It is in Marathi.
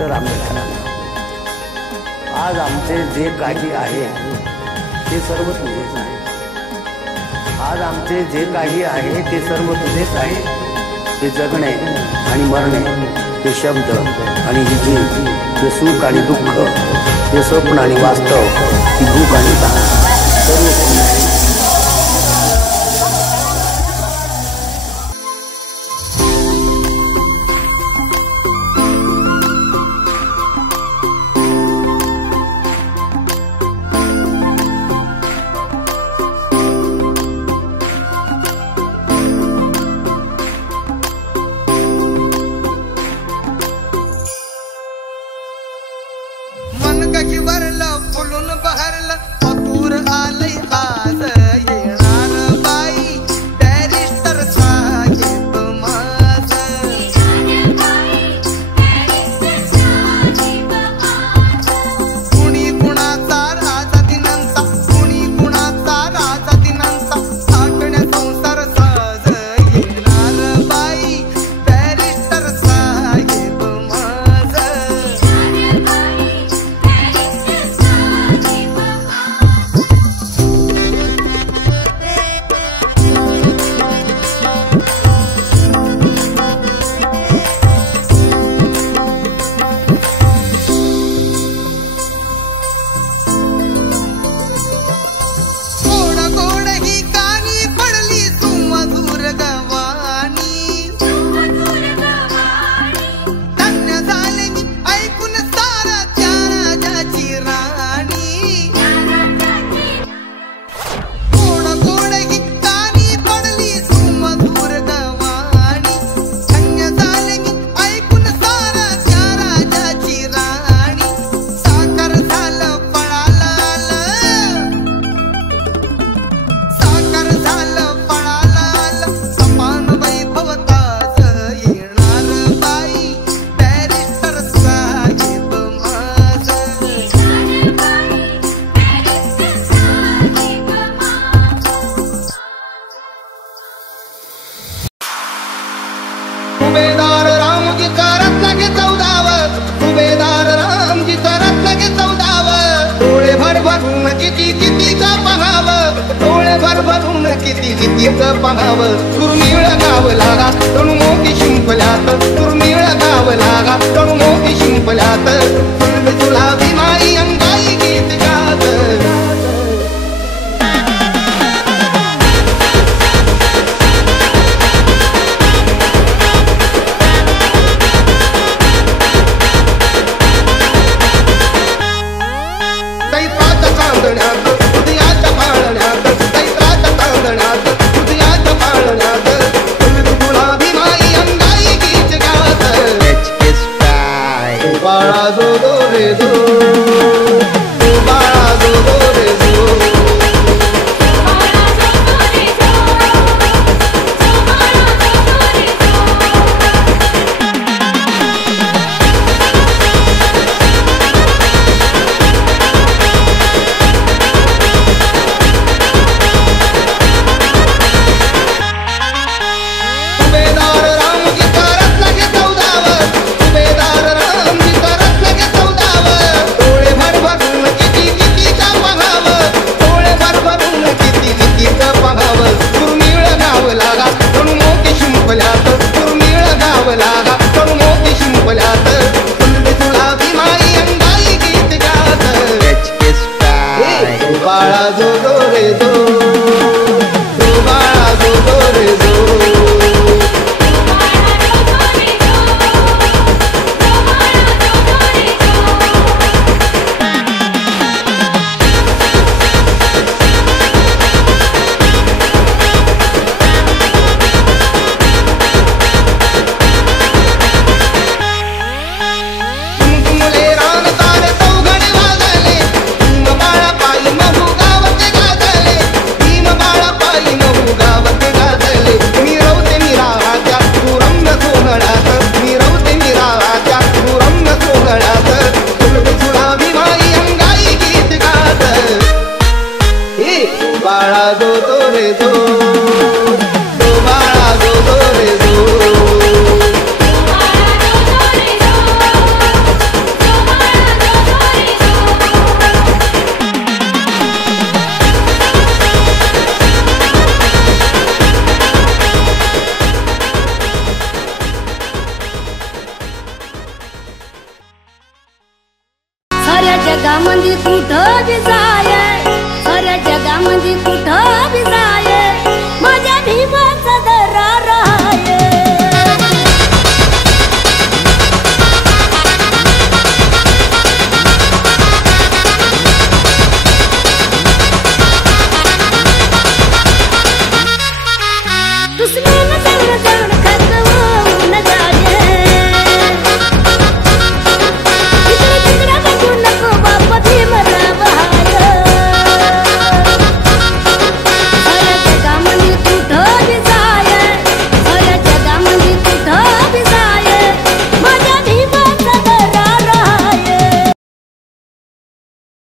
डॉक्टर आंबेडकर, आज आमचे जे काही आहे ते सर्व तुझेच आहे. आज आमचे जे काही आहे ते सर्व तुझेच आहे. हे जगणे आणि मरणे, हे शब्द आणि ही जीव, हे सुख आणि दुःख, हे स्वप्न आणि वास्तव, ही भूक आणि ताण, सर्व वरलं फुलून बहरलं अतूर आलंय आज येणार बाई बॅरिस्टर साहेब माझं. कुणी कुणाचा राजा दिनांचा, कुणी कुणाचा राजा दिनांचा, थाटण्या संसार साज येणार बाई बॅरिस्टर साहेब माझं. सुभेदार रामजीचा रत्न घे 14व, सुभेदार रामजीचा रत्न घे 14व. डोळे भरभरून किती कितीच पहावं, डोळे भरभरून किती कितीच पहावं. दुर्मिळ गाव लागा तणू मोती शिंपल्यात, दुर्मिळ गाव लागा तणू मोती शिंपल्यात. तुला विमाई अंगाई गीत गात. बाळा जो जगामध्ये कुठं बी जाय, अरे जगामध्ये